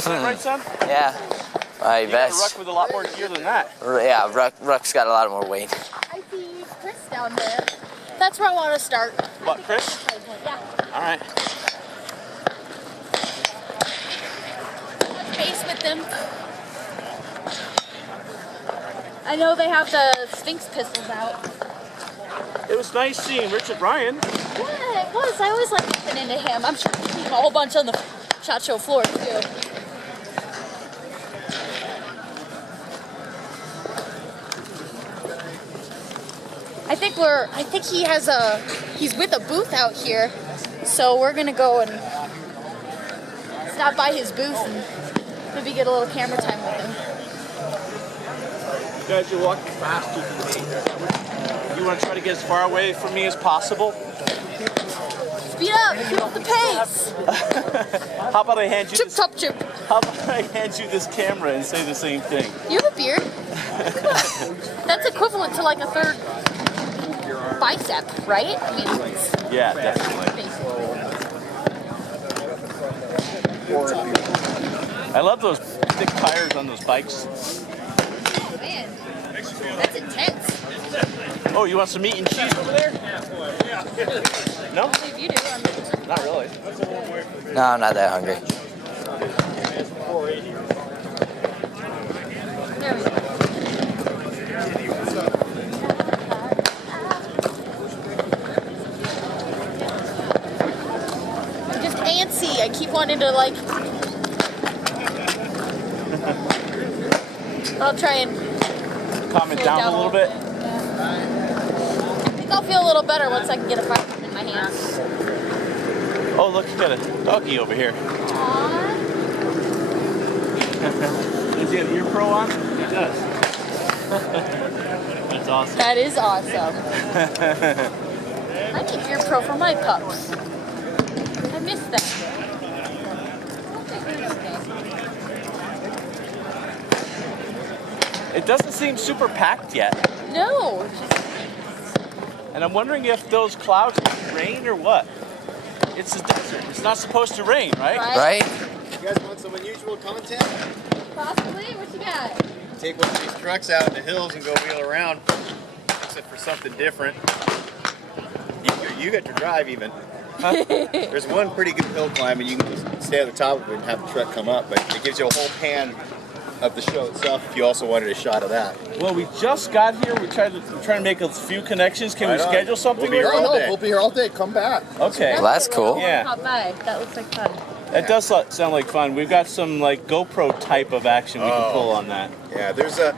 Is that right, son? Yeah. I You bet. got a ruck with a lot more gear than that. Yeah, Ruck's got a lot more weight. I see KRISS down there. That's where I want to start. What, KRISS? Yeah. All right. Touch base with them. I know they have the Sphinx pistols out. It was nice seeing Richard Ryan. Yeah, it was. I always like listening to him. I'm sure he's a whole bunch on the SHOT Show floor too. I think he's with a booth out here. So we're gonna go and stop by his booth and maybe get a little camera time with him. You guys are walking faster than me. You want to try to get as far away from me as possible? Speed up, keep up the pace. How about I hand you Chip this, top chip. How about I hand you this camera and say the same thing? You have a beard. That's equivalent to like a third bicep, right? I mean, it's Yeah, definitely. basically. I love those thick tires on those bikes. Man, that's intense. Oh, you want some meat and cheese over there? No? Only if you do. Not really. No, I'm not that hungry. There we go. I'm just antsy. I keep wanting to like. I'll try and Calm it slow down a little bit. Yeah. I think I'll feel a little better once I can get a firearm in my hands. Oh, look, you got a doggy over here. Aww. Does he have ear pro on? He does. That's awesome. That is awesome. I need ear pro for my pups. I miss that. It doesn't seem super packed yet. No. And I'm wondering if those clouds rain or what. It's a desert. It's not supposed to rain, right? Right? You guys want some unusual content? Possibly. What you got? Take one of these trucks out in the hills and go wheel around. Except for something different. You get to drive even. Huh? There's one pretty good hill climb and you can just stay at the top of it and have the truck come up. But it gives you a whole pan of the show itself if you also wanted a shot of that. Well, we just got here. We're trying to make a few connections. Can we Right on. schedule something? We'll be here all day. We'll be here all day. Come back. Okay. Well, that's cool. Yeah. Hop by. That looks like fun. That does sound like fun. We've got some like GoPro type of action we can pull on that. Yeah, there's a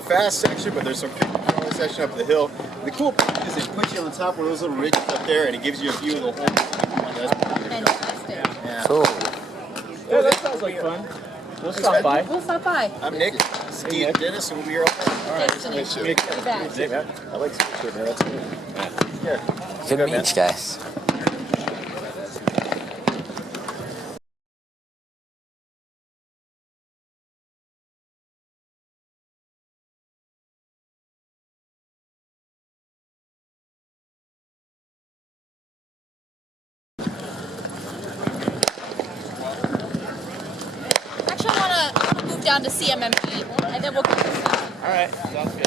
fast section, but there's some pretty controller section up the hill. The cool part is it puts you on top of those little ridges up there, and it gives you a view of the whole thing. Fantastic. Yeah. Cool. Yeah, that sounds like fun. We'll stop by. We'll stop by. I'm Nick, Steve, and Dennis, and we'll be here all day. All right, Thanks, nice to Nick. meet you. Be back. See, man. I like switch man. That's good. Yeah. Good to meet you guys. Actually, I want to move down to CMMP, and then we'll go. All right, sounds good.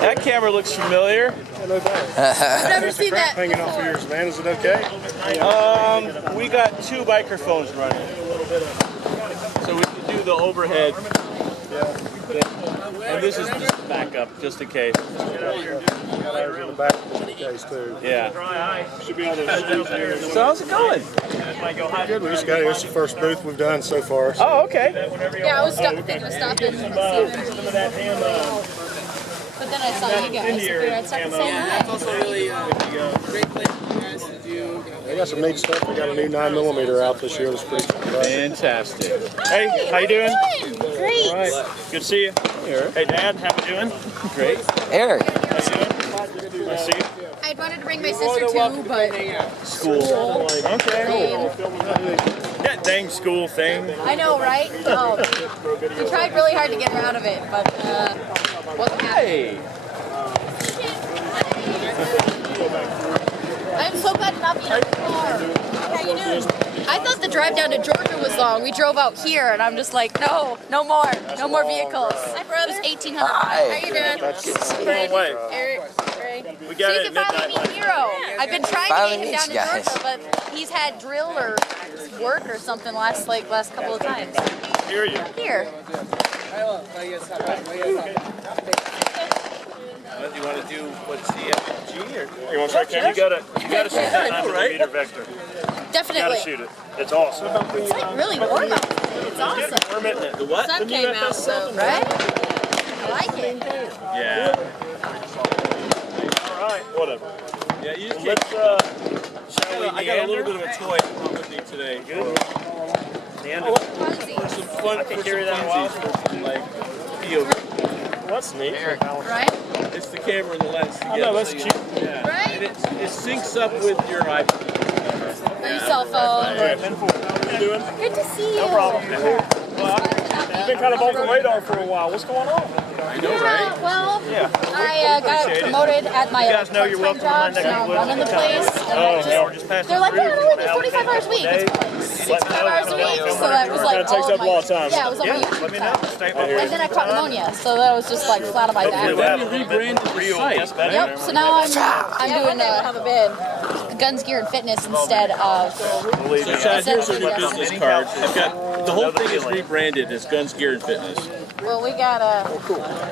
That camera looks familiar. I've never seen that. Hanging off of yours, man. Is it okay? We got two microphones running, so we can do the overhead. And this is just backup, just in case. Got ours in the back just in case too. Yeah. Should be able to. So how's it going? Good. We just got here. It's the first booth we've done so far. So. Oh, okay. Yeah, I was thinking of stopping at CMMP. But then I saw you guys, so figured I'd stop and say hi. That's also really great place for you guys to do. They got some neat stuff. We got a new 9mm out this year. That's pretty cool. Fantastic. Hey, how you doing? Great. All right. Good to see you. Hey, Dad, how you doing? Great. Eric. How you doing? Nice to see you. I wanted to bring my sister too, but School. Okay. lame. That dang school thing. I know, right? We tried really hard to get her out of it, but wasn't happening. Hey. drive down to Georgia was long. We drove out here, and I'm just like, no more vehicles. Hi, brother. It was 1,800 miles. How you doing? Long way. Eric, Ray. We got So it you at can finally midnight. meet Hero. I've been trying Finally to get him meet down to you guys. Georgia, but he's had drill or work or something last couple of times. Hear you. Here. What, do you want to do what's the FG or? You want to try? You gotta shoot that 9 millimeter vector. You Definitely. gotta shoot it. It's awesome. It's like really warm out today. It's awesome. We're hitting it. The what? Sun came out, so right? I like it. Yeah. All right. Whatever. Yeah, you just Let's I got a little bit of a toy with me today. Neander. For some fun, for carry some that while. funsies, for some, like, POV. Well, that's neat. Right? It's the camera and the lens together. I know, that's so you- cute. Yeah. Right? And it syncs up with your iPhone. Your cell phone. How you doing? Good to see you. No problem. You've been kind of off the radar for a while. What's going on? I know, right? Well, Yeah. I got appreciate it. promoted at my You guys know you're part-time welcome to my job, so now I'm neck of the running the woods place. anytime. And Oh, I hell, just passing they're like, through. yeah, no, we need 45 hours a week. It's like 65 hours a week. So that was like, That takes all up a my, lot of time. yeah, it was all my Yeah, let YouTube me know. time. Stay And then I caught pneumonia, so that was just like flat on my back. Then you rebranded the site. Yep. So now I'm doing Guns, Gear, and Fitness instead of. So Chad, here's our new business card. I've got the whole thing is rebranded as Guns, Gear, and Fitness. Well, we got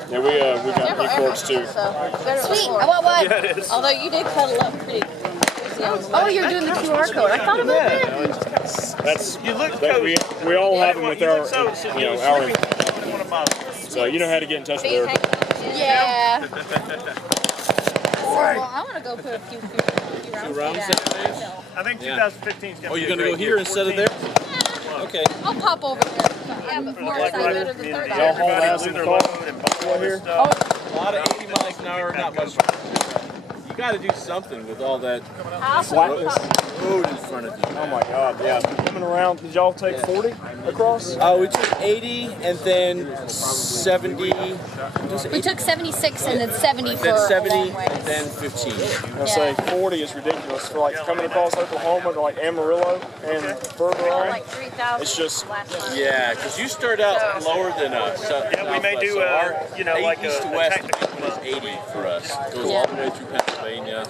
Yeah, we got e-cords too. Sweet. I want one. Yeah, it is. Although you did cuddle up pretty. Oh, you're doing the QR code. I thought about that. That's You look that we all have them with our so our. So you know how to get in touch with her. Yeah. Well, I want to go put a few rounds. Round days? I think Yeah. 2015 is going to Oh, you're gonna go here instead of there? Okay. I'll pop over there. Yeah, but more excited of the third Y'all haul hour. ass in the car here. A lot of 80 miles an hour, not much. You got to do something with all that road in front of you. Oh my God, yeah. Coming around, did y'all take 40 across? We took 80 and then 70. We took 76 and then 70 for Then a 70 long way. and then 15. I say 40 is ridiculous for like coming across Oklahoma to like Amarillo and further on. Like 3,000. It's just Yeah, because you start out lower than us. Yeah, we may do, you know, like east a to west technical is 80 for us. Goes Yeah. all the way through Pennsylvania.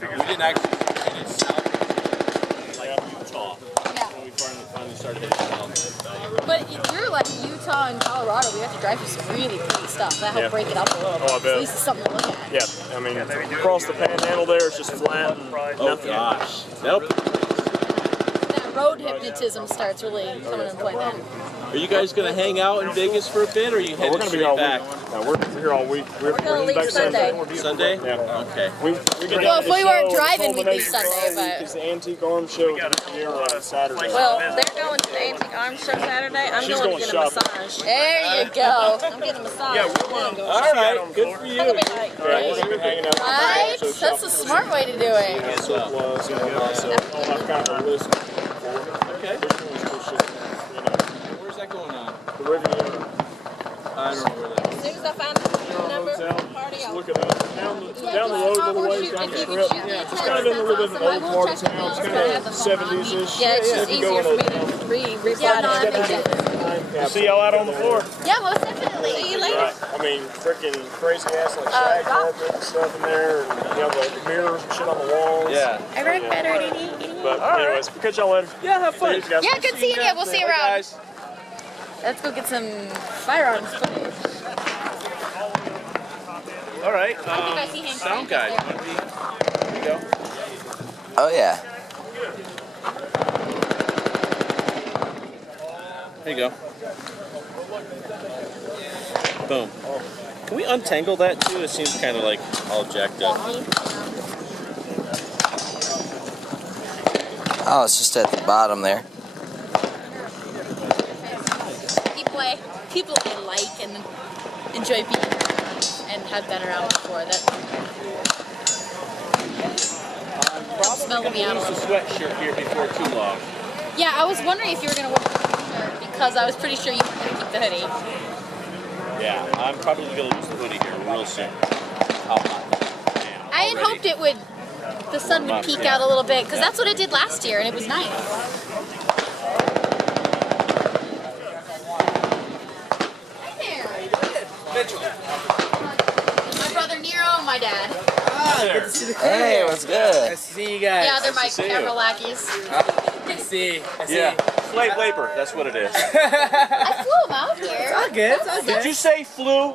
We didn't actually hit it south, like Utah. Yeah. When we finally started hitting south. But you're like Utah and Colorado. We have to drive through some really pretty stuff. That helped Yeah. break it up a little bit. Oh, I bet. At least it's something to look at. yeah. I mean, across the panhandle there, it's just flat and Oh nothing. gosh. Nope. That road hypnotism starts really coming into play then. Are you guys going to hang out in Vegas for a bit, or are you We're headed gonna be straight all back? week. No, we're here all week. We're gonna heading leave back Sunday. Sunday? Yeah. Okay. We get Well, down if to we the weren't show, driving, we'd leave Culmination Sunday, Friday, but- It's the Antique Arms Show here Saturday. Well, they're going to the Antique Arms Show Saturday. I'm She's going going to get shopping. a massage. There you go. I'm getting a massage. Yeah, I'm gonna go All right. Good for you. Yeah, we're gonna be hanging out. Right? That's a smart way to do it. Surplus and all that, so I'll have kind of a list. Okay. Which one's cool shit, you know, Where's that going on? the Riviera. I don't know where that is. As soon as I find the number, party Just on. look it up. Down the road a little ways, down the strip. It's kind of in a little bit of an old part of town. It's kind of 70s-ish. Yeah, it's just if you go easier in for me a- to replot it. See y'all out on the floor. Yeah, most definitely. See you later. Right. I mean, freaking crazy ass like shag carpet and stuff in there, and you know the mirrors and shit on the walls. Yeah. I read better at But anyways, we'll catch y'all later. Yeah, have fun. Thanks, guys. Yeah, good seeing you. We'll see you Bye, around. guys. Let's go get some firearms footage. All right. I think I see Hank Sound Frank guy. up there. Here you go. Oh yeah. There you go. Boom. Can we untangle that too? It seems kind of like all jacked up. Oh, it's just at the bottom there. People I like and enjoy being around and have been around before. That smell me out a Use the little. sweatshirt here before too long. Yeah, I was wondering if you were gonna wear the shirt because I was pretty sure you were gonna keep the hoodie. Yeah, I'm probably gonna lose the hoodie here real soon. How hot? I had hoped it would, the sun would peek out a little bit because that's what it did last year and it was nice. My brother Nero and my dad. Good to see the crew. Hey, what's good? Nice to see you guys. Yeah, they're my see camera you. lackeys. I see. Yeah, slave labor. That's what it is. I flew them out here. All good. It's all Did good. you say flew?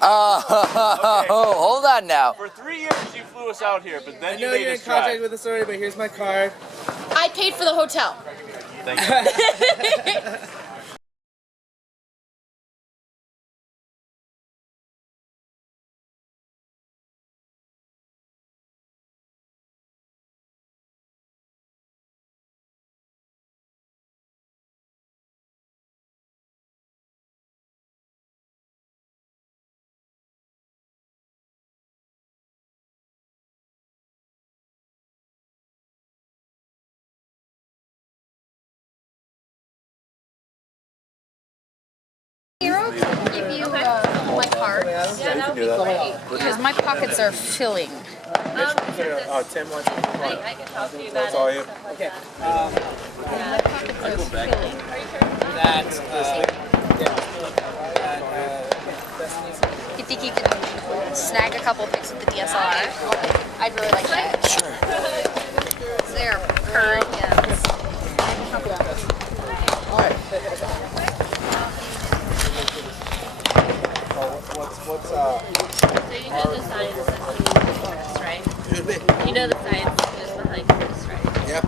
Oh, hold on now. For 3 years you flew us out here, but I then you know made you're in us drive. contact with us already, but here's my card. I paid for the hotel. Thank you. Nero, can I give you my card? Yeah, that would be great. Because my pockets are filling. Oh, Tim wants to. I can talk to you about it. Okay. My pockets are filling. That. You think you could snag a couple pics with the DSLR? I'd really like that. Sure. They're purring, yes. What's So you know the science that's behind KRISS, right? You know the science that's behind KRISS, right? Yep.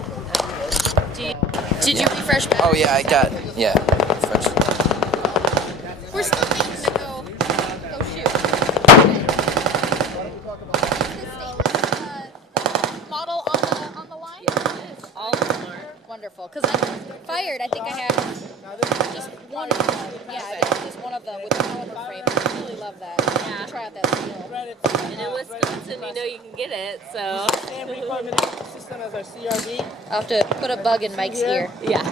Did you refresh back? Oh yeah, I got fresh. We're still waiting to go shoot. Model on the line? All of them are. Wonderful. Because I fired, I think I had just one. Yeah, I think just one of them with the caliber frame. I really love that. Yeah. Try out that skill. And in Wisconsin, you know you can get it, so. system as our CRV? I'll have to put a bug in Mike's ear. Yeah.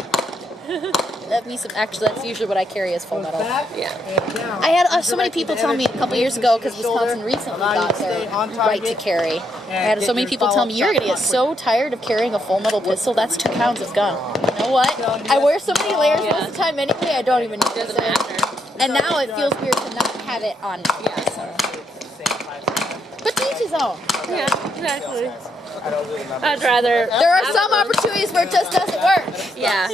That'd be some. Actually, that's usually what I carry is full metal. Yeah. I had so many people tell me a couple years ago because Wisconsin recently got their right to carry. I had so many people tell me you're gonna get so tired of carrying a full metal pistol. That's 2 pounds of gun. You know what? I wear so many layers most of the time anyway. I don't even notice Doesn't it. matter. And now it feels weird to not have it on. Yeah. But to each his own. Yeah, exactly. I'd rather. There are some opportunities where it just doesn't work. Yeah.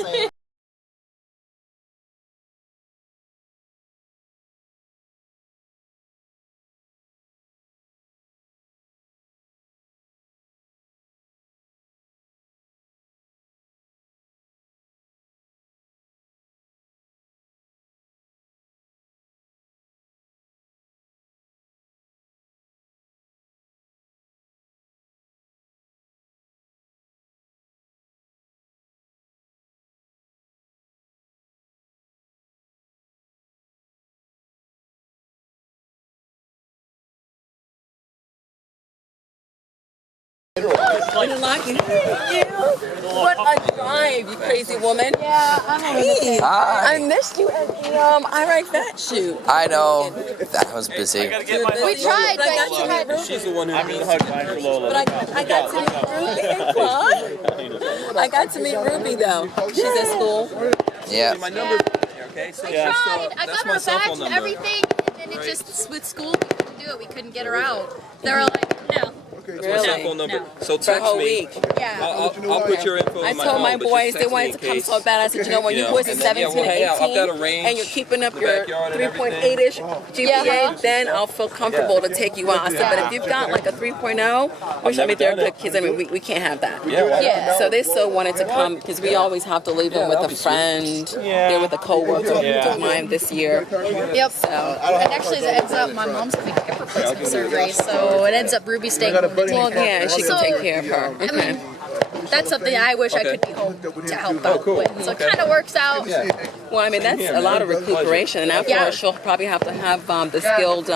What a drive, you crazy woman. Yeah, I'm Hi. I missed you at the I Like That shoot. I know. That was busy. We tried, But I got but to meet Ruby. She's the one who hugged mine for Lola. But I got to meet Ruby. What? I got to meet Ruby though. She's at school. Yeah. I tried. I got her bags and everything, and then it just with school we couldn't do it. We couldn't get her out. They were like, no. That's my cell phone number. So For a text whole me. week. Yeah. I'll put your info I in my told phone, my but boys just they text me wanted in to come case. so bad. I said, you know, when you boys are And then, 17 we'll and hang out. I've 18, got a range and you're keeping up in the your backyard and 3.8-ish GPA, then I'll feel comfortable to take you out. I said, but if you've got like a 3.0, which I mean, they're good kids. I mean, we can't have that. Yeah. So they still wanted to come because we always have to leave them with a friend. They're with a coworker of mine this year. Yep. So And actually, it ends up my mom's having hip replacement surgery, so it ends up Ruby staying home to take well, care yeah, of she her. can So, take care of her. I Okay. mean, that's something I wish I could be home to help out with. So it kind of works out. Well, I mean, that's a lot of recuperation, and after Yeah. she'll probably have to have the skilled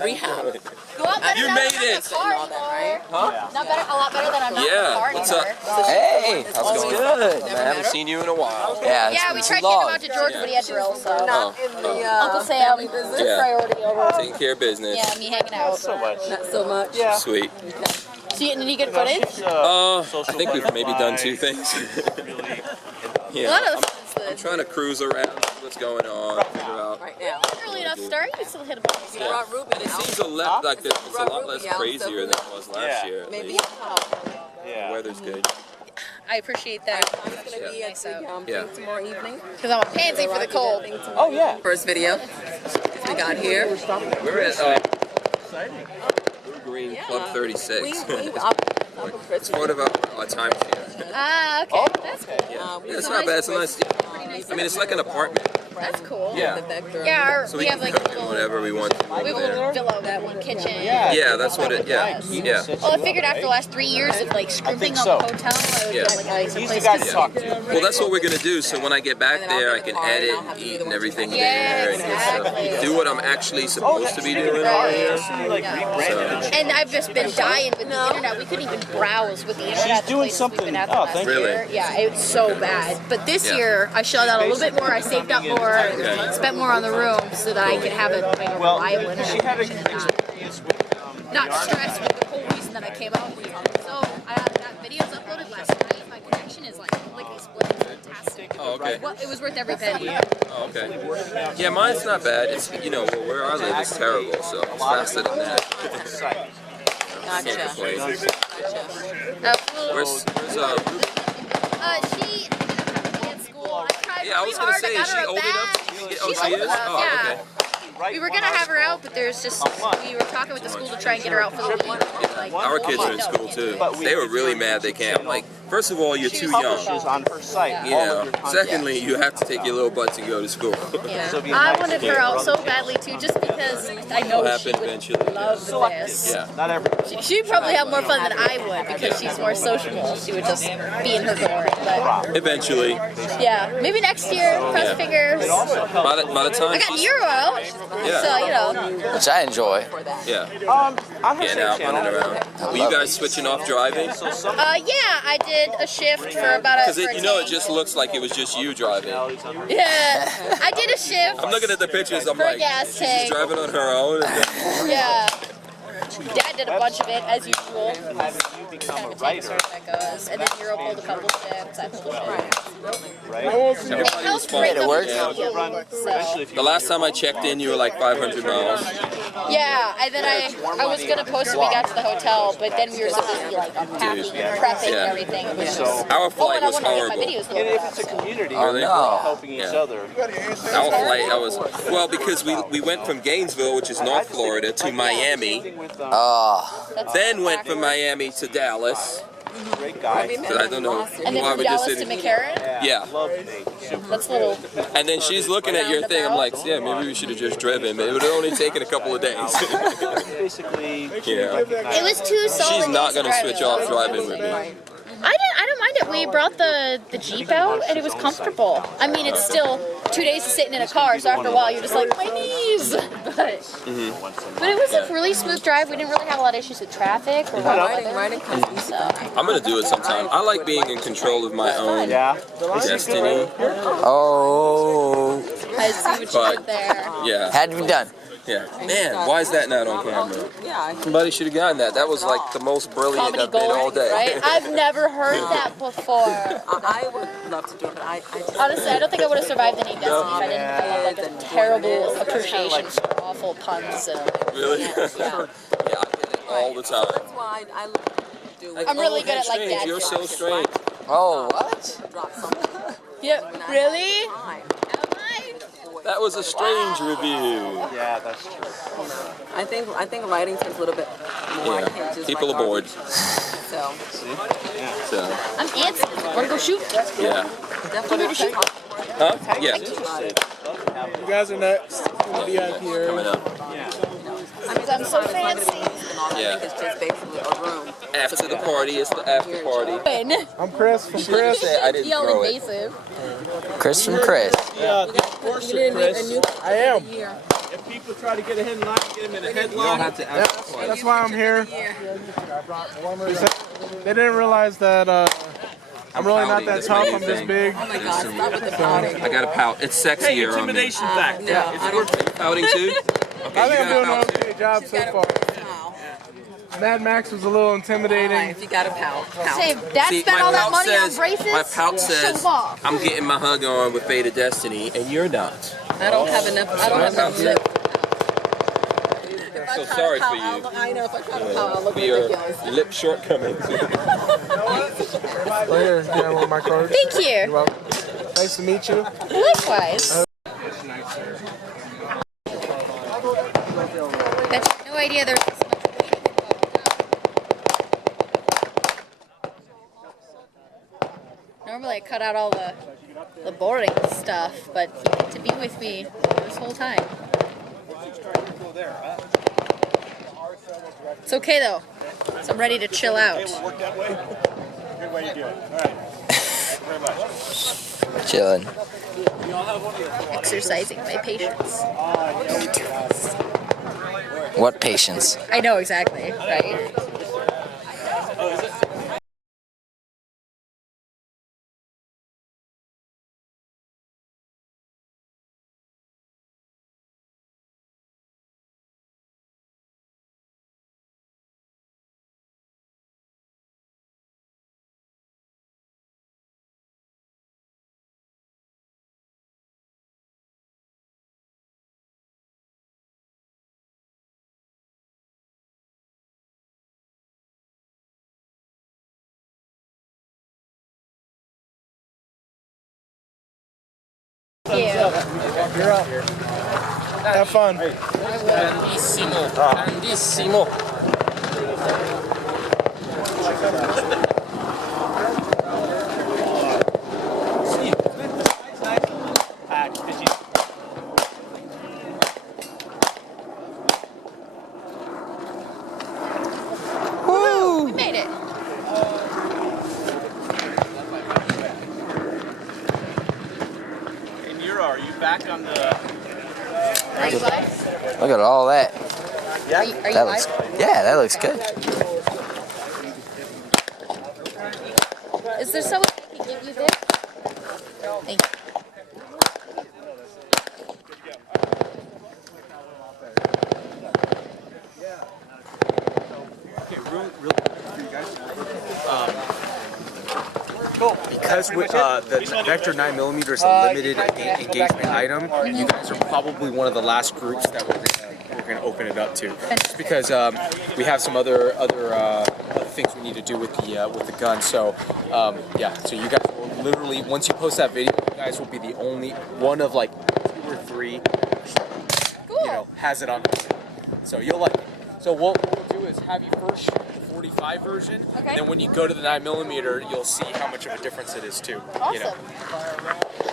rehab. A lot better You than made I'm in it. the car anymore. Not better, a lot better than I'm not in the car What's up? anymore. Hey, How's it going? good. I haven't seen you in a while. Yeah, it's Yeah, been we too tried to get him long. out to Georgia, but he had drill, so Uncle Uncle Sam is Yeah. priority over. Taking care of business. Yeah, me hanging out. So much. Not so much. Yeah. Sweet. See any good footage? I think we've maybe done 2 things. A Yeah. lot of I'm trying to cruise around, see what's going on, figure out. Right now. really sure you still hit a bunch of You stuff. brought Ruby It out. seems a lot like this. It's a lot less crazier than it was last year. At Maybe least. The Yeah. weather's good. I appreciate that. I'm just gonna be at the Yeah. thing tomorrow evening. Because I'm a pansy for the cold. Oh yeah. First video we got here. We're at Green Club 36. It's sort of a timeshare. Ah, okay. That's cool. Yeah, it's not bad. It's a nice. I mean, it's like an apartment. That's cool. Yeah. Yeah, So we we have can like a cook little, whatever we want to we have a there. little villa, that one kitchen. Yeah, that's what it. Yeah, yeah. Well, I figured after the last 3 years of like scrimping on the hotel, I would Yeah. get like a nicer He's the place guy to to talk to. Well, that's what we're gonna do. So when I get back there, I can edit, eat, and everything Yeah, there, and exactly. do what I'm actually supposed to be doing. Like rebranded. And I've just been dying with the internet. We couldn't even browse with the internet. She's doing the places we've been at the last thank you. year. Yeah, it's so bad. But this Yeah. year, I shelled out a little bit more. I saved up more, spent more on the room so that I could have a reliable She internet had connection and experience with not stressed with the whole reason that I came out here. So I got videos uploaded last night. My connection is like split. It's fantastic. Oh, okay. Well, it was worth every penny. Oh, okay. Yeah, mine's not bad. It's where I live is terrible, so it's faster than that. Gotcha. Place. Where's She at school. I tried Yeah, I was gonna really hard. say, I got is she her a old bag. enough? Oh, She's she old is? enough, Oh, yeah. okay. We were gonna have her out, but there's just we were talking with the school to try and get her out for the week. Like, Our kids are in school too. They were really mad they can't. Like, first of all, you're too young. on her site. You know. Secondly, you have to take your little butt to go to school. Yeah. I wanted her out so badly too, just because I know It'll she happen would eventually. love this. Yeah. Not every. She'd probably have more fun than I would because she's more sociable. She would just be in her glory. But Eventually. yeah, maybe next year. Cross fingers. By the time I got she's, Nero out, Yeah. so you know. Which I enjoy. yeah, On her getting same out, channel. running around. Were you guys switching off driving? Yeah, I did a shift for about a. Because it just looks like it was just you driving. Yeah, I did a shift. I'm looking at the pictures. I'm For a like, gas she's tank. driving on her own. Yeah. Dad did a bunch of it as usual. Having you become a Kind of writer, that goes. And then Nero pulled a couple shifts. I pulled a shift. right? Everybody was Helped fun. break it up work? the Run schedule, so. The last time I checked in, you were like 500 miles. Yeah, and then I was gonna post when we got to the hotel, but then we were supposed to be like unpacking and prepping and everything. It was just, Our flight and I was wanted to get my horrible. videos And if loaded it's a up. community, Oh, we're no. helping each Yeah. other. Our flight, well, because we went from Gainesville, which is North Florida, to Miami, Oh, then went from Miami to Dallas. Great guy. Because I don't know And then why from we just Dallas to did it. McCarran, Yeah. Love Nate. Super. that's a little. And then she's looking at your thing. I'm like, yeah, maybe we should have just driven. But it would have only taken a couple of days. Basically, Yeah. It was too solid. She's not days gonna driving. switch off driving with me. I don't mind it. We brought the Jeep out and it was comfortable. I mean, it's still 2 days of sitting in a car, so after a while you're just like, my knees. But it was a really smooth drive. We didn't really have a lot of issues with traffic or Riding so. I'm gonna do it sometime. I like being in control of my own yeah. destiny. oh, I see what you But- did there. Yeah, had to be done. yeah. Man, why is that not on camera? Yeah. Somebody should have gotten that. That was like the most brilliant Comedy I've been all gold, day. right? I've never heard that before. I would love to do it, but I just. Honestly, I don't think I would have survived the name Destiny if I didn't have like a terrible appreciation for awful puns. Really? Yeah, I get it all the time. That's why I love to do it. I'm really Oh, good at like strange. dad You're so jokes. strange. Oh, what? Drop something. Yeah, really? Time. That was a strange review. Yeah, that's true. I think writing takes a little bit more. I can't Yeah, just people write are bored. So So, I'm antsy. Wanna go shoot? yeah. definitely. Huh? Yeah. You guys are next in the VIP area. Coming up. I'm so fancy. Yeah. It's just basically a room. After the party, it's the after party. I'm Chris from Should have KRISS. said I didn't Yell throw it. invasive. Chris from KRISS. Yeah, of course you're Chris. I am. If people try to get a headline, get them in a headline. That's why I'm here. They didn't realize that I'm really not that tough. I'm just big. Oh my God, stop with the pouting. I got a pout. It's sexier on me. Intimidation factor. No, I don't. Pouting too? I Okay, you think I'm got doing a an pout too. okay job so far. Mad Max was a little intimidating. If you got a pout, Say, Dad See, spent my all that pout money says, on braces. my pout says, Show off. I'm getting my hug on with Fate of Destiny, and you're not. I don't have enough. I don't have enough lip. I so try sorry to for pow, you. I know if I try to pow, I'll look For your ridiculous. lip shortcomings. Well, here's one of my cards. Thank You're you. welcome. Nice to meet you. Likewise. Bet you no idea there's this much waiting involved. Normally I cut out all the boring stuff, but you get to be with me this whole time. It's okay though, so I'm ready to chill out. Good way to do it. All right. Thank you very much. Chilling. Exercising my patience. What patience? I know exactly, right? You're up. Have fun. Grandissimo. Grandissimo. We made it. Hey, Nero, are you back on the... Are you live? Look at all that. Are you That looks. live? Yeah, that looks good. Is there someone I can give you this? Thank you. Because the Vector 9mm is a limited engagement item, you guys are probably one of the last groups that we're gonna open it up to. Just because we have some other things we need to do with the gun. So yeah, so you guys will literally, once you post that video, you guys will be the only one of like 2 or 3, you know, has it on. So you'll like it. So what we'll do is have you first shoot the 45 version, Okay. and then when you go to the 9mm, you'll see how much of a difference it is too. Awesome. You know?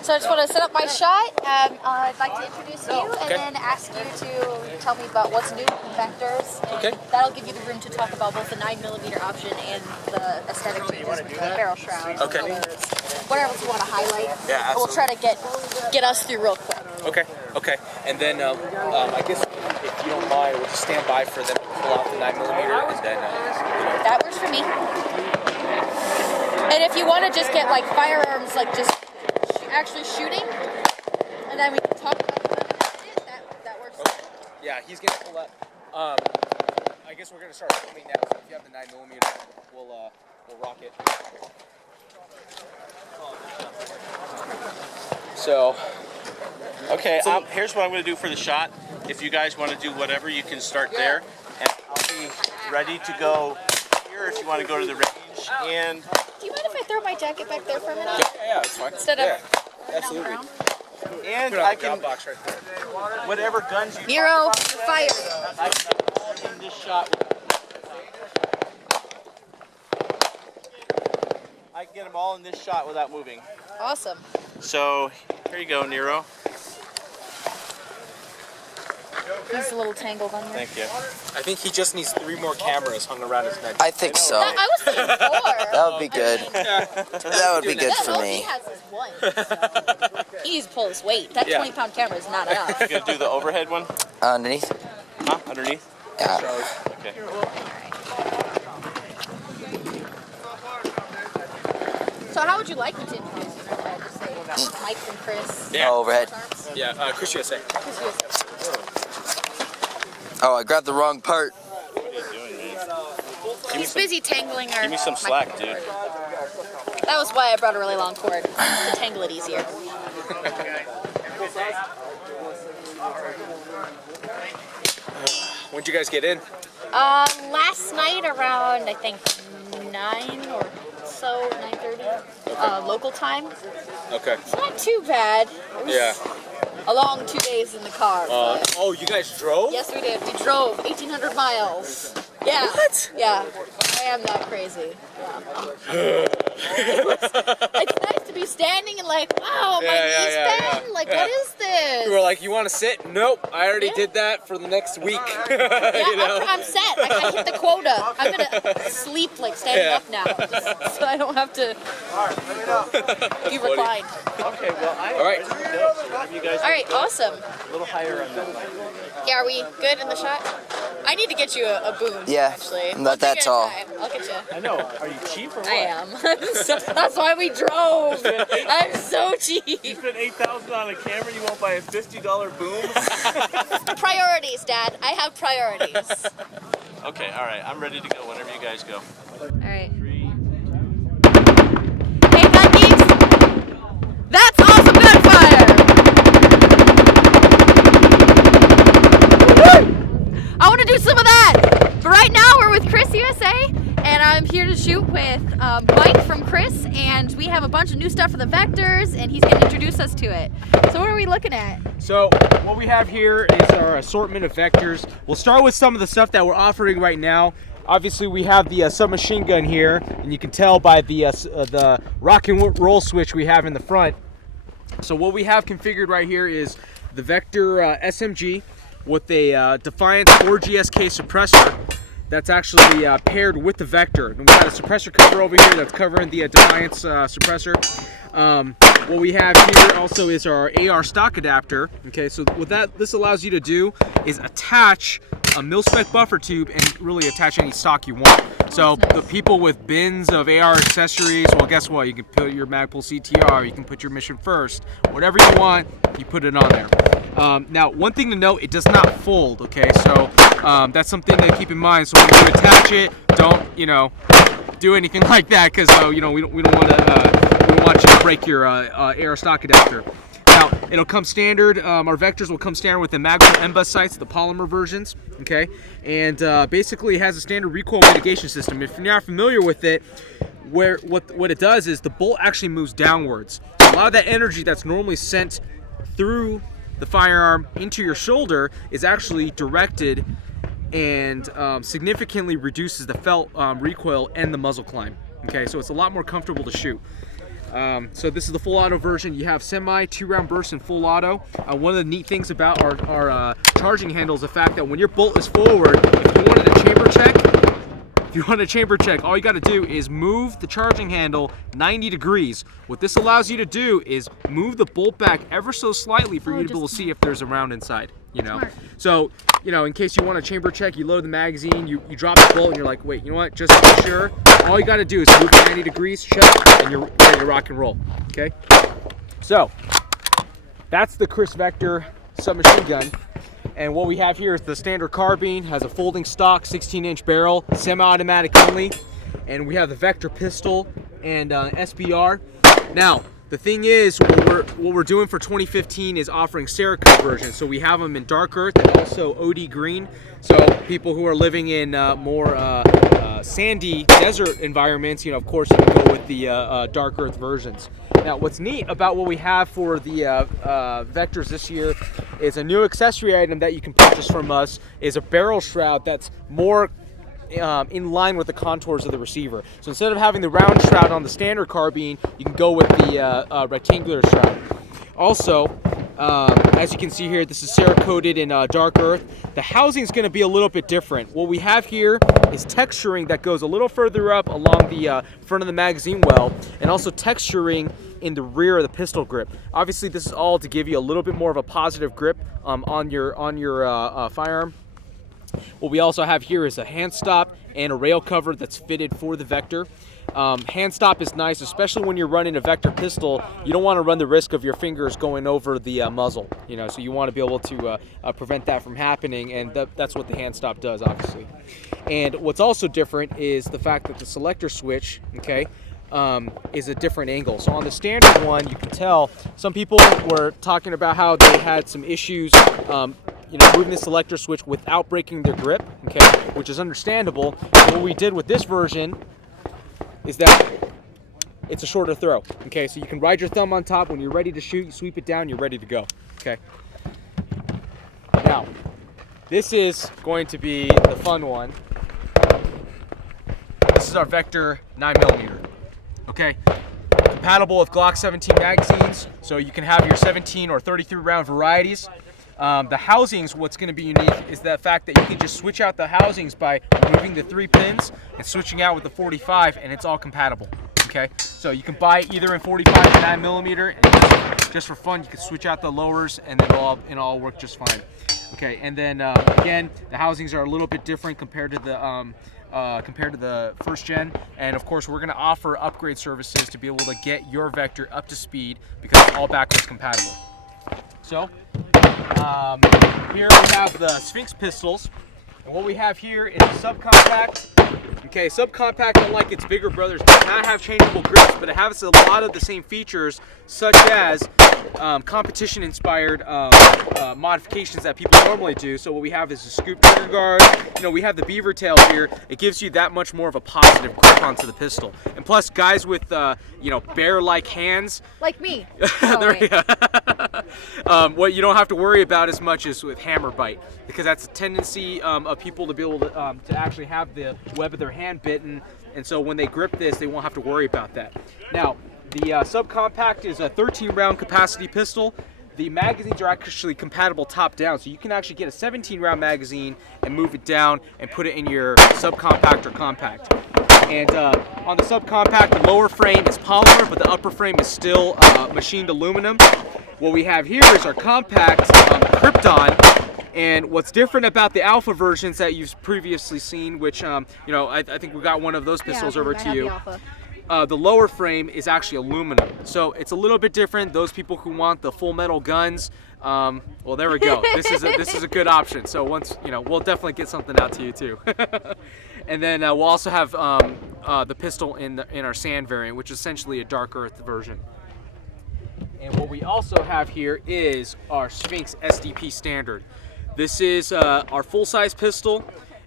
So I just want to set up my shot. I'd like to introduce you and Okay. then ask you to tell me about what's new with vectors. Okay. That'll give you the room to talk about both the 9mm option and the aesthetic changes with the barrel shroud. Okay. Whatever you want to highlight. Yeah, We'll try to get us through real quick. Okay, okay. And then I guess if you don't mind, we'll just stand by for them to pull out the 9mm and then, That works for me. And if you want to just get like firearms, like just actually shooting, and then we can talk about it, that works. Okay. Yeah, he's gonna pull that. I guess we're gonna start filming now. So if you have the 9mm, we'll rock it. So. Okay, here's what I'm going to do for the shot. If you guys want to do whatever, you can start there. And I'll be ready to go here if you want to go to the range. And Do you mind if I throw my jacket back there for a minute? Yeah, it's fine. Instead of absolutely. and Put it on I the can, drop box right there. whatever guns you Nero, fire. I can get all in this shot. I can get them all in this shot without moving. Awesome. So here you go, Nero. He's a little tangled on there. Thank you. I think he just needs 3 more cameras hung around his neck. I think so. I was thinking 4. That would be good. That would be good for All me. he has is 1. So. He needs to pull his weight. That 20-pound camera is not enough. You gonna do the overhead one? Underneath? Huh? Underneath? Yeah. Okay. So how would you like me to introduce you? Should I just say Mike and Chris? Yeah. Overhead. Yeah, KRISS USA. Chris USA. Oh, I grabbed the wrong part. What are you doing, man? He's busy tangling our. Give me some slack, dude. That was why I brought a really long cord to tangle it easier. When'd you guys get in? Last night around, I think, 9 or so, 9:30, local time. Okay. It's not too bad. It was Yeah. a long 2 days in the car. but- Oh, you guys drove? Yes, we did. We drove 1,800 miles. Yeah. What? Yeah. I am that crazy. Yeah. It's nice to be standing and like, wow, my knees bend. Like, what is this? You were like, you want to sit? Nope, I already did that for the next week. Yeah, you know? I'm set. I hit the quota. I'm gonna sleep like standing up now, just so I don't have to be reclined. Okay, well, All right. you guys All right, awesome. a little higher on that. Yeah, are we good in the shot? I need to get you a boon. Yeah, actually. I'm not that tall. I'll get you. I know. Are you cheap or what? I am. That's why we drove. I'm so cheap. You spent $8,000 on a camera. You won't buy a $50 boom. Priorities, Dad. I have priorities. Okay. All right. I'm ready to go. Whenever you guys go. All right. 3. Hey, gun geeks! That's awesome gunfire! I want to do some of that! But right now we're with KRISS USA, and I'm here to shoot with Mike from KRISS, and we have a bunch of new stuff for the vectors, and he's going to introduce us to it. So what are we looking at? So what we have here is our assortment of vectors. We'll start with some of the stuff that we're offering right now. Obviously, we have the submachine gun here, and you can tell by the rock and roll switch we have in the front. So what we have configured right here is the Vector SMG with a Defiance 4GSK suppressor that's actually paired with the Vector. And we got a suppressor cover over here that's covering the Defiance suppressor. What we have here also is our AR stock adapter. Okay, so what this allows you to do is attach a mil-spec buffer tube and really attach any stock you want. So the people with bins of AR accessories, well, guess what? You can put your Magpul CTR, you can put your Mission First, whatever you want, you put it on there. Now, one thing to note, it does not fold. Okay, so that's something to keep in mind. So when you attach it, don't do anything like that, because we don't want you to break your AR stock adapter. Now, it'll come standard. Our vectors will come standard with the Magpul MBUS sights, the polymer versions. Okay, and basically it has a standard recoil mitigation system. If you're not familiar with it, what it does is the bolt actually moves downwards. A lot of that energy that's normally sent through the firearm into your shoulder is actually directed and significantly reduces the felt recoil and the muzzle climb. Okay, so it's a lot more comfortable to shoot. So this is the full auto version. You have semi, 2-round burst, and full auto. One of the neat things about our charging handle is the fact that when your bolt is forward, if you wanted a chamber check, all you got to do is move the charging handle 90 degrees. What this allows you to do is move the bolt back ever so slightly for you to be able to see if there's a round inside. Smart. So, in case you want a chamber check, you load the magazine, you drop the bolt, and you're like, wait, you know what? Just to be sure, all you got to do is move it 90 degrees, check, and you're ready to rock and roll. Okay? So, that's the KRISS Vector submachine gun. And what we have here is the standard carbine, has a folding stock, 16-inch barrel, semi-automatic only. And we have the Vector pistol and SBR. Now, the thing is, what we're doing for 2015 is offering Cerakote versions. So we have them in dark earth and also OD green. So people who are living in more sandy desert environments, of course, you can go with the dark earth versions. Now, what's neat about what we have for the vectors this year is a new accessory item that you can purchase from us is a barrel shroud that's more in line with the contours of the receiver. So instead of having the round shroud on the standard carbine, you can go with the rectangular shroud. Also, as you can see here, this is Cerakoted in dark earth. The housing is going to be a little bit different. What we have here is texturing that goes a little further up along the front of the magazine well, and also texturing in the rear of the pistol grip. Obviously, this is all to give you a little bit more of a positive grip on your firearm. What we also have here is a hand stop and a rail cover that's fitted for the Vector. Hand stop is nice, especially when you're running a Vector pistol. You don't want to run the risk of your fingers going over the muzzle, so you want to be able to prevent that from happening, and that's what the hand stop does, obviously. And what's also different is the fact that the selector switch, is a different angle. So on the standard one, you can tell some people were talking about how they had some issues moving the selector switch without breaking their grip, okay, which is understandable. What we did with this version is that it's a shorter throw, okay, so you can ride your thumb on top. When you're ready to shoot, you sweep it down, you're ready to go, okay. Now, this is going to be the fun one. This is our Vector 9mm, okay. Compatible with Glock 17 magazines, so you can have your 17 or 33 round varieties. The housings, what's going to be unique is the fact that you can just switch out the housings by removing the 3 pins and switching out with the 45, and it's all compatible. Okay, so you can buy either in 45 or 9mm, and just for fun, you can switch out the lowers, and then it'll all work just fine. Okay, and then again, the housings are a little bit different compared to the first gen, and of course we're going to offer upgrade services to be able to get your Vector up to speed because it's all backwards compatible. So here we have the Sphinx pistols, and what we have here is a subcompact. Okay, subcompact, unlike its bigger brothers, does not have changeable grips, but it has a lot of the same features, such as competition-inspired modifications that people normally do. So what we have is a scoop trigger guard. We have the beaver tail here. It gives you that much more of a positive grip onto the pistol. And plus, guys with bear-like hands, like me. There you go. What you don't have to worry about as much is with hammer bite, because that's a tendency of people to be able to actually have the web of their hand bitten, and so when they grip this, they won't have to worry about that. Now, the subcompact is a 13 round capacity pistol. The magazines are actually compatible top down, so you can actually get a 17 round magazine and move it down and put it in your subcompact or compact. And on the subcompact, the lower frame is polymer, but the upper frame is still machined aluminum. What we have here is our compact Krypton. And what's different about the alpha versions that you've previously seen, which I think we got one of those pistols over to you. The lower frame is actually aluminum, so it's a little bit different. Those people who want the full metal guns, well, there we go. This is a good option. So once we'll definitely get something out to you too. And then we'll also have the pistol in our sand variant, which is essentially a dark earth version. And what we also have here is our Sphinx SDP standard. This is our full-size pistol,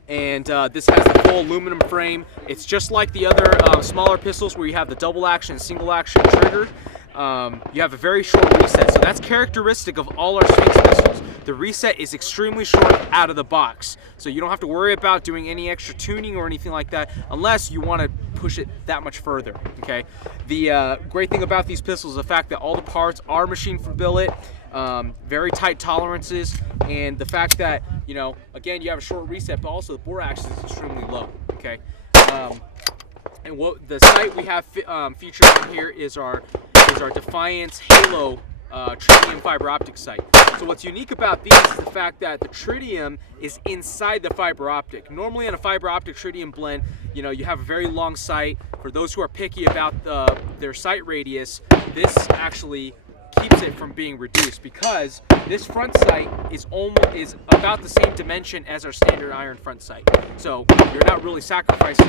and this has the full aluminum frame. It's just like the other smaller pistols where you have the double action, single action trigger. You have a very short reset, so that's characteristic of all our Sphinx pistols. The reset is extremely short out of the box, so you don't have to worry about doing any extra tuning or anything like that unless you want to push it that much further. Okay. The great thing about these pistols is the fact that all the parts are machined from billet. Very tight tolerances, and the fact that again, you have a short reset, but also the bore axis is extremely low. Okay, and what the sight we have featured in here is our Defiance Halo tritium fiber optic sight. So what's unique about these is the fact that the tritium is inside the fiber optic. Normally in a fiber optic tritium blend, you have a very long sight. For those who are picky about their sight radius, this actually keeps it from being reduced, because this front sight is about the same dimension as our standard iron front sight. So you're not really sacrificing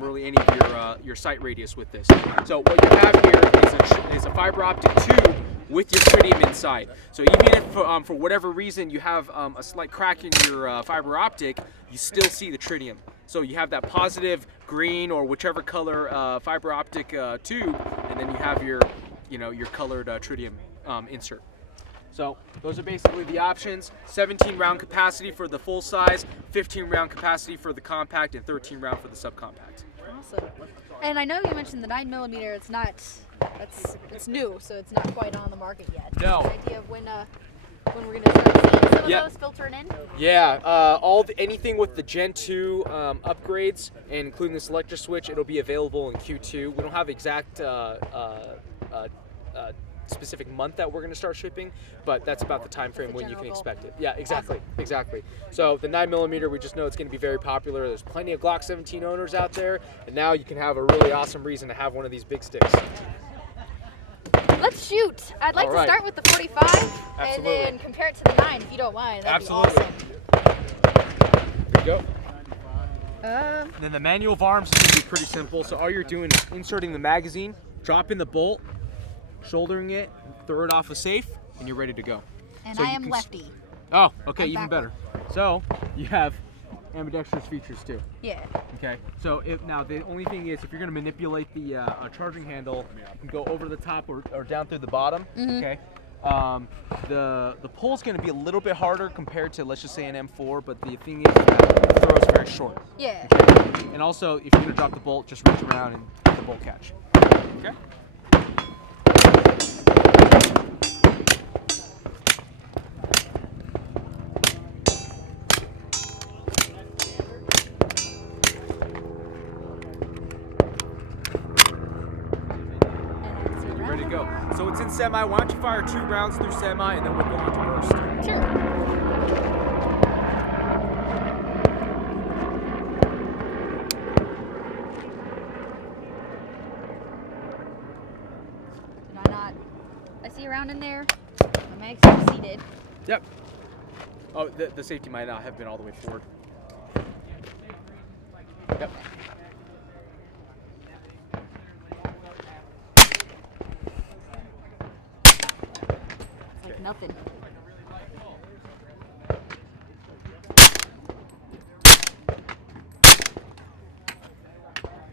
really any of your sight radius with this. So what you have here is a fiber optic tube with your tritium inside. So even if for whatever reason you have a slight crack in your fiber optic, you still see the tritium. So you have that positive green or whichever color fiber optic tube, and then you have your colored tritium insert. So those are basically the options. 17 round capacity for the full size, 15 round capacity for the compact, and 13 round for the subcompact. Awesome. And I know you mentioned the 9mm. It's new, so it's not quite on the market yet. No. Any idea of when we're gonna start seeing some of those filtering in? Yeah, anything with the Gen 2 upgrades, and including the selector switch, it'll be available in Q2. We don't have exact specific month that we're going to start shipping, but that's about the time frame when you can expect it. Yeah, exactly. So the 9mm, we just know it's going to be very popular. There's plenty of Glock 17 owners out there, and now you can have a really awesome reason to have one of these big sticks. Let's shoot. I'd like to start with the 45 and then compare it to the 9, if you don't mind. That'd be awesome. There you go. And then the manual of arms is going to be pretty simple. So all you're doing is inserting the magazine, dropping the bolt, shouldering it, throw it off a safe, and you're ready to go. And so I am lefty. Oh, okay, I'm even backward. better. So you have ambidextrous features too. Yeah. Okay. So now the only thing is, if you're going to manipulate the charging handle, you can go over the top or down through the bottom. Okay. The pull's going to be a little bit harder compared to, let's just say, an M4, but the thing is that the throw is very short. Yeah. Okay? And also, if you're going to drop the bolt, just reach around and let the bolt catch. Okay. Ready to go. So it's in semi. Why don't you fire 2 rounds through semi, and then we'll go on to burst. Sure. Did I not? I see a round in there. My mag succeeded. Yep. Oh, the safety might not have been all the way forward. Yep. It's like nothing.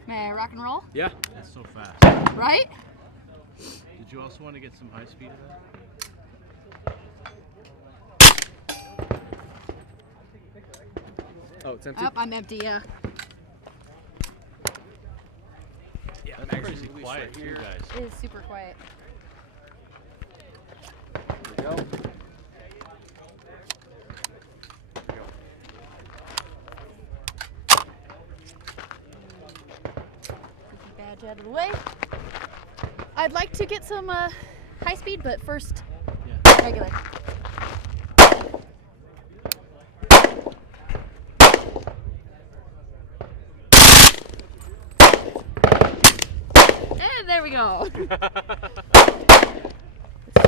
Man, rock and roll, Yeah. That's so fast. right? Did you also want to get some high speed of that? Oh, it's empty? Up, I'm empty, yeah. Yeah, That's mag's crazy released quiet right too, here. guys. It is super quiet. There we go. There we go. Keep the badge out of the way. I'd like to get some high speed, but first, regular. And there we go.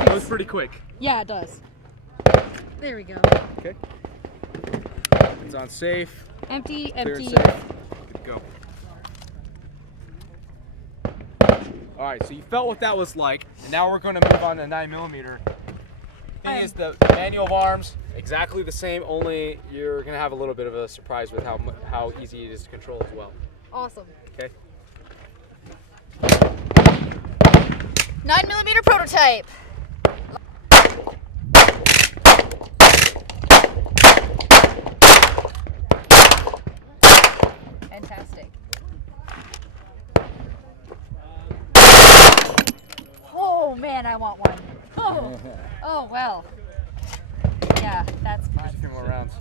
Goes pretty quick. Yeah, it does. There we go. Okay. It's on safe. Empty, Clear and empty. safe. Good to go. All right, so you felt what that was like, and now we're going to move on to 9mm. Thing is, the manual of arms exactly the same, only you're going to have a little bit of a surprise with how easy it is to control as well. Awesome. Okay. 9mm prototype. Fantastic. Oh man, I want one. Oh, oh well. Yeah, that's fun. A few more rounds.